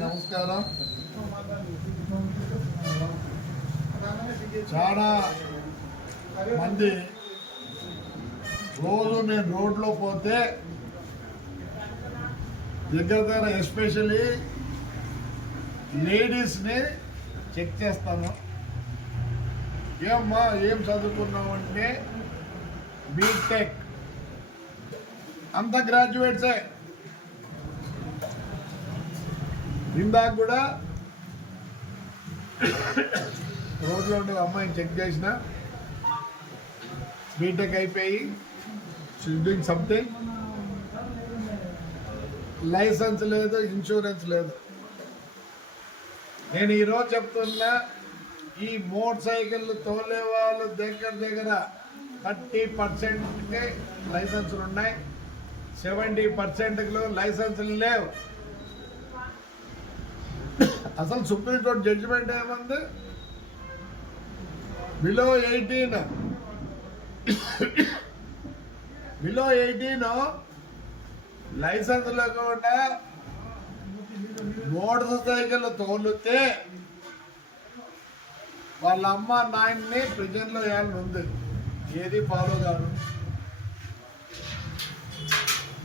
నమస్కారం. చాలా మంది రోజు నేను రోడ్లో పోతే దగ్గర ఎస్పెషల్లీ లేడీస్ని చెక్ చేస్తాను. ఏమ్మా ఏం చదువుకున్నామంటే బీటెక్, అంత గ్రాడ్యుయేట్సే. ఇందాక కూడా రోడ్లో ఉండే అమ్మాయిని చెక్ చేసిన, బీటెక్ అయిపోయి డూయింగ్ సంథింగ్, లైసెన్స్ లేదు, ఇన్సూరెన్స్ లేదు. నేను ఈరోజు చెప్తున్నా, ఈ మోటార్ సైకిల్ తోలే వాళ్ళు దగ్గర 30% లైసెన్సులు ఉన్నాయి, 70% లైసెన్సులు లేవు. అసలు సుప్రీంకోర్టు జడ్జిమెంట్ ఏమంది? బిలో 18 లైసెన్స్ లేకుండా మోటార్ సైకిల్ తోలితే వాళ్ళ అమ్మ నాయన్ని ప్రిజన్లో వేయాలని ఉంది. ఏది ఫాలో కాదు.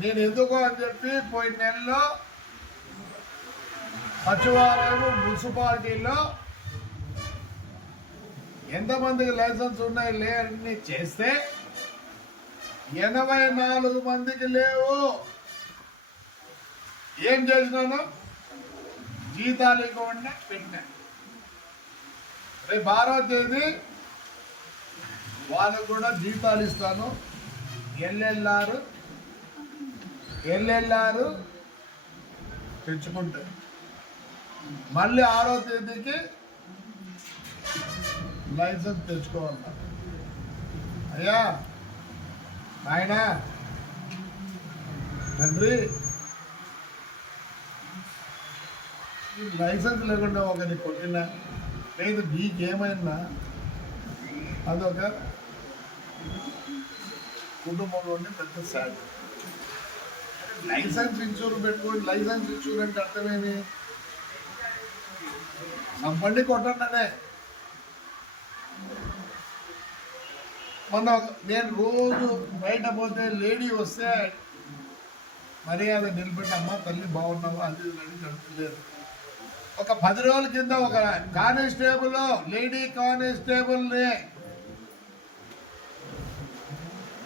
నేను ఎందుకో అని చెప్పి పోయిన నెలలో సచివాలయం మున్సిపాలిటీలో ఎంతమందికి లైసెన్స్ ఉన్నాయి లేని చేస్తే 84 మందికి లేవు. ఏం చేసినాను? జీతాలు ఇవ్వకుండా పెట్టినా. రేపు 6వ తేదీ వాళ్ళకు కూడా జీతాలు ఇస్తాను. ఎల్ఎల్ఆర్ తెచ్చుకుంటారు. మళ్ళీ 6వ తేదీకి లైసెన్స్ తెచ్చుకోవాల. అయ్యా ఆయన తండ్రి, లైసెన్స్ లేకుండా ఒకరిని కొట్టినా లేదు నీకేమైనా అదొక కుటుంబంలో ఉండి పెద్ద సాడ్. లైసెన్స్ ఇన్సూరెన్స్ పెట్టుకోండి. లైసెన్స్ ఇన్సూరెన్స్ అర్థమేమి? బండి కొట్టండి. నేను రోజు బయట పోతే లేడీ వస్తే మర్యాద నిలబెట్టి అమ్మ తల్లి బాగున్నావా అది నడుపులేదు. ఒక 10 రోజుల కింద ఒక కానిస్టేబుల్, లేడీ కానిస్టేబుల్ని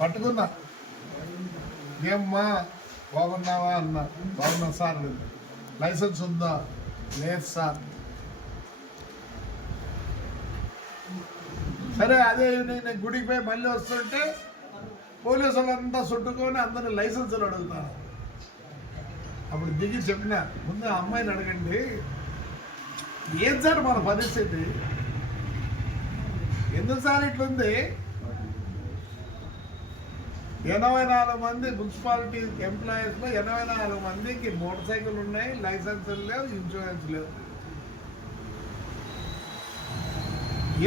పట్టుకున్నా. ఏమ్మా బాగున్నావా అన్నా. బాగున్నా సార్. లైసెన్స్ ఉందా? లేదు సార్. సరే అదే నేను గుడికి పోయి మళ్ళీ వస్తుంటే పోలీసు వాళ్ళంతా చుట్టుకొని అందరినీ లైసెన్సులు అడుగుతాను. అప్పుడు దిగి చెప్పిన, ముందు ఆ అమ్మాయిని అడగండి, ఏం సార్ మన పరిస్థితి, ఎందుకు సార్ ఇట్లుంది? 84 మంది మున్సిపాలిటీ ఎంప్లాయీస్లో 84 మందికి మోటార్ సైకిల్ ఉన్నాయి, లైసెన్సులు లేవు, ఇన్సూరెన్స్ లేవు.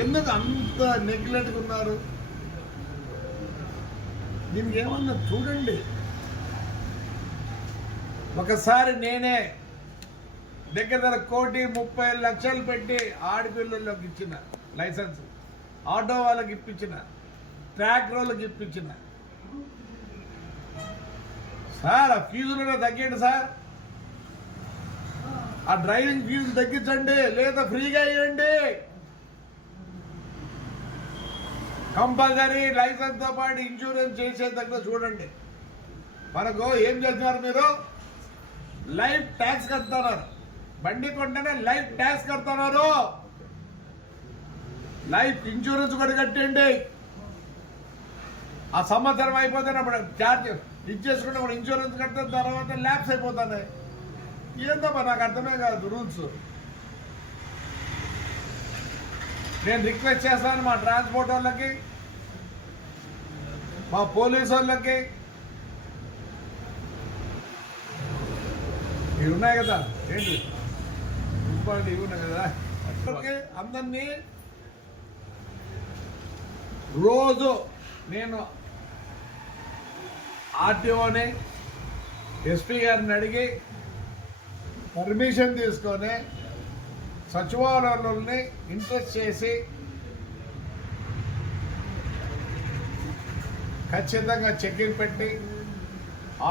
ఎందుకు అంత నెగ్లెక్ట్గా ఉన్నారు? దీనికి ఏమన్నా చూడండి. ఒకసారి నేనే దగ్గర 1,30,00,000 పెట్టి ఆడపిల్లల్లోకి ఇచ్చిన లైసెన్స్, ఆటో వాళ్ళకి ఇప్పించిన, ట్రాక్టర్ వాళ్ళకి ఇప్పించిన. సార్ ఆ ఫీజులను తగ్గించండి సార్, ఆ డ్రైవింగ్ ఫీజు తగ్గించండి, లేదా ఫ్రీగా ఇవ్వండి. కంపల్సరీ లైసెన్స్తో పాటు ఇన్సూరెన్స్ చేసే దగ్గర చూడండి. మనకు ఏం చేస్తున్నారు మీరు? లైఫ్ ట్యాక్స్ కడుతున్నారు. బండి కొంటేనే లైఫ్ ట్యాక్స్ కడుతున్నారు. లైఫ్ ఇన్సూరెన్స్ కూడా కట్టండి. ఆ సంవత్సరం అయిపోతున్నప్పుడు ఛార్జ్ ఇచ్చేసుకున్నప్పుడు ఇన్సూరెన్స్ కట్టిన తర్వాత ల్యాప్స్ అయిపోతున్నాయి. ఏందమ్మా నాకు అర్థమే కాదు రూల్స్. నేను రిక్వెస్ట్ చేస్తాను మా ట్రాన్స్పోర్ట్ వాళ్ళకి, మా పోలీసు వాళ్ళకి, ఇవి ఉన్నాయి కదా, ఏంటి మున్సిపాలిటీ ఇవి ఉన్నాయి కదా, అందరినీ రోజు నేను ఆర్టీఓని ఎస్పీ గారిని అడిగి పర్మిషన్ తీసుకొని సచివాలయాలని ఇంట్రెస్ట్ చేసి ఖచ్చితంగా చెక్కింగ్ పెట్టి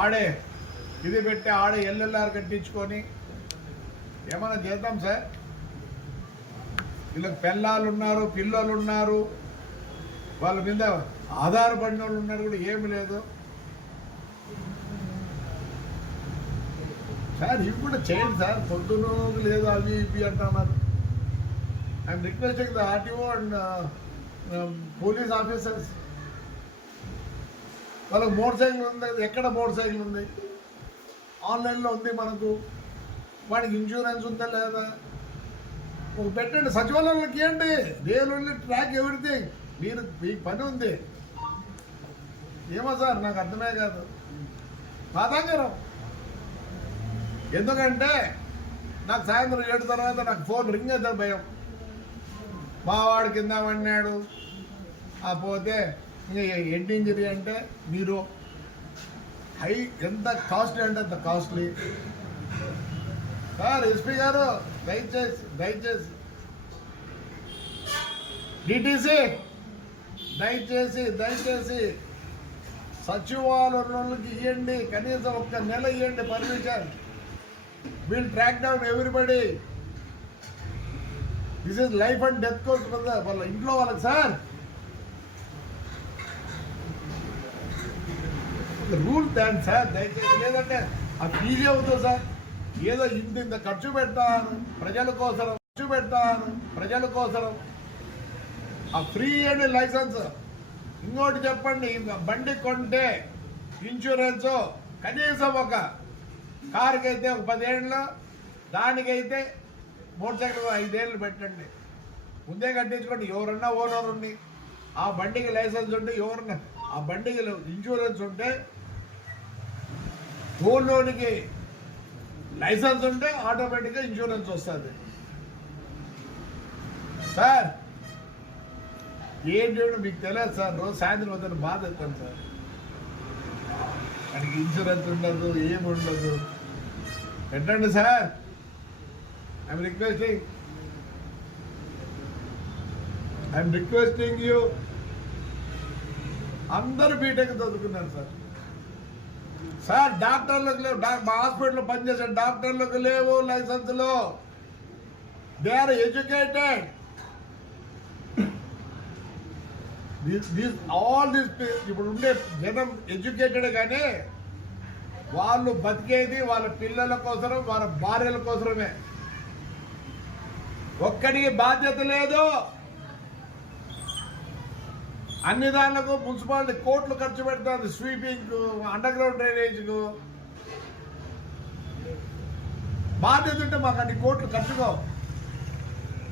ఆడే ఇది పెట్టి ఆడే ఎల్ఎల్ఆర్ కట్టించుకొని ఏమైనా చేద్దాం సార్. వీళ్ళకి పిల్లలు ఉన్నారు, పిల్లలు ఉన్నారు, వాళ్ళ మీద ఆధారపడిన వాళ్ళు ఉన్నారు, కూడా ఏమి లేదు సార్. ఇవి కూడా చేయండి సార్. పొద్దున లేదు అవి ఇవి అంటున్నారు. I'm requesting the RTO and police officers. వాళ్ళకి మోటార్ సైకిల్ ఉంది, ఎక్కడ మోటార్ సైకిల్ ఉంది? ఆన్లైన్లో ఉంది మనకు. వాడికి ఇన్సూరెన్స్ ఉందా లేదా? ఒక పెట్టండి, సచివాలయాలకు ఇవ్వండి. They only track everything. మీరు మీకు పని ఉంది. ఏమో సార్, నాకు అర్థమే కాదు. బాధాకరం. ఎందుకంటే నాకు సాయంత్రం 7 తర్వాత నాకు ఫోన్ రింగ్ అవుతుంది భయం. మావాడు కింద పడినాడు, పోతే ఇంకా హెడ్ ఇంజరీ అంటే మీరు హై ఎంత కాస్ట్లీ అంటే అంత కాస్ట్లీ సార్. ఎస్పీ గారు దయచేసి డిటిసి దయచేసి సచివాలయాలకి ఇవ్వండి. కనీసం 1 నెల ఇవ్వండి permission. Will track down everybody. This is life and death course వాళ్ళ ఇంట్లో వాళ్ళకి సార్. రూల్ దాన్ని సార్ దయచేసి. లేదంటే ఆ ఫీజే అవుతుంది సార్. ఏదో ఇంత ఖర్చు పెడతాను ప్రజల కోసం ఆ ఫ్రీ అండ్ లైసెన్స్. ఇంకోటి చెప్పండి, బండి కొంటే ఇన్సూరెన్స్ కనీసం ఒక కారుకి అయితే ఒక 10 ఏళ్ళు, దానికైతే మోటార్ సైకిల్ 5 ఏళ్ళు పెట్టండి. ముందే కట్టించుకోండి. ఎవరన్నా ఓనర్ ఉండి ఆ బండికి లైసెన్స్ ఉంటే, ఎవరన్నా ఆ బండికి ఇన్సూరెన్స్ ఉంటే, ఓన్లోనికి లైసెన్స్ ఉంటే ఆటోమేటిక్గా ఇన్సూరెన్స్ వస్తుంది సార్. ఏంటి మీకు తెలియదు సార్. రోజు సాయంత్రం వద్దని బాధ ఎత్తాను సార్. వాడికి ఇన్సూరెన్స్ ఉండదు, ఏముండదు. పెట్టండి సార్. I'm requesting you. అందరూ బీటెక్ చదువుకున్నారు సార్. డాక్టర్లకు లేవు. మా హాస్పిటల్లో పనిచేసే డాక్టర్లకు లేవు లైసెన్సులు. They are educated. All this ఇప్పుడు ఉండే జనం ఎడ్యుకేటెడ్, కానీ వాళ్ళు బతికేది వాళ్ళ పిల్లల కోసం, వాళ్ళ భార్యల కోసమే. ఒక్కడికి బాధ్యత లేదు. అన్ని దానిలకు మున్సిపాలిటీ కోట్లు ఖర్చు పెడుతుంది. స్వీపింగ్, అండర్ గ్రౌండ్ డ్రైనేజ్కు బాధ్యత ఉంటే మాకు అన్ని కోట్లు ఖర్చుకో.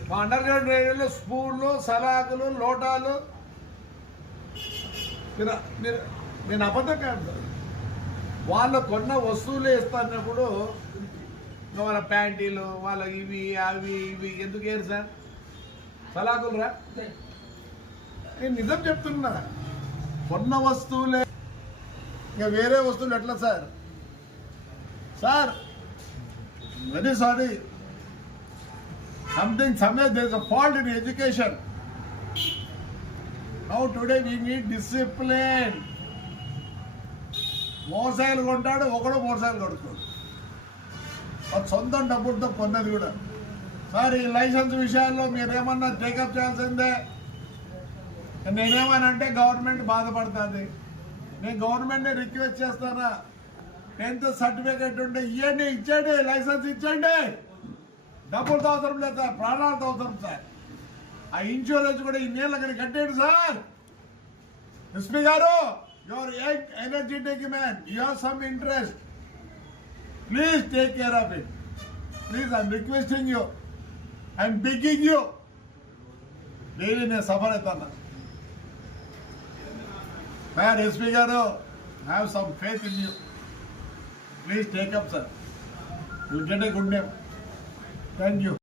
మా అండర్ గ్రౌండ్ డ్రైనేజ్లో స్పూన్లు, సలాకులు, లోటాలు. నేను అబద్ధం కాదు. వాళ్ళు కొన్న వస్తువులే ఇస్తున్నప్పుడు వాళ్ళ ప్యాంటీలు, వాళ్ళ ఇవి అవి ఇవి ఎందుకు వేరు సార్? సలాకులు రా. నేను నిజం చెప్తున్నా. కొన్న వస్తువులే, ఇంకా వేరే వస్తువులు ఎట్లా sir? Very sorry. somewhere there is a fault in education. Now today we need discipline. Motorcycle కొంటాడు, ఒకడు మోటార్ సైకిల్ కొడుతాడు. వాడు సొంతం డబ్బులతో కొన్నది కూడా. సార్, ఈ లైసెన్స్ విషయాల్లో మీరేమన్నా టేకప్ చేయాల్సిందే. నేనేమనంటే గవర్నమెంట్ బాధపడుతుంది. నేను గవర్నమెంట్ని రిక్వెస్ట్ చేస్తానా, 10th సర్టిఫికేట్ ఉంటే ఇచ్చేయండి, లైసెన్స్ ఇచ్చేయండి. డబ్బులతో అవసరం లేదు సార్, ప్రాణాలతో అవసరం సార్. ఆ ఇన్సూరెన్స్ కూడా ఇన్నేళ్ళు అక్కడ కట్టేయండి సార్. ఎస్పీ గారు, your energetic man, you have some interest. Please take care of it. Please, I'm requesting you, I'm begging you. Daily నేను సఫర్ అవుతాను సార్. ఎస్పీ గారు, have some faith in you. Please take up sir. Will get a good name. Thank you.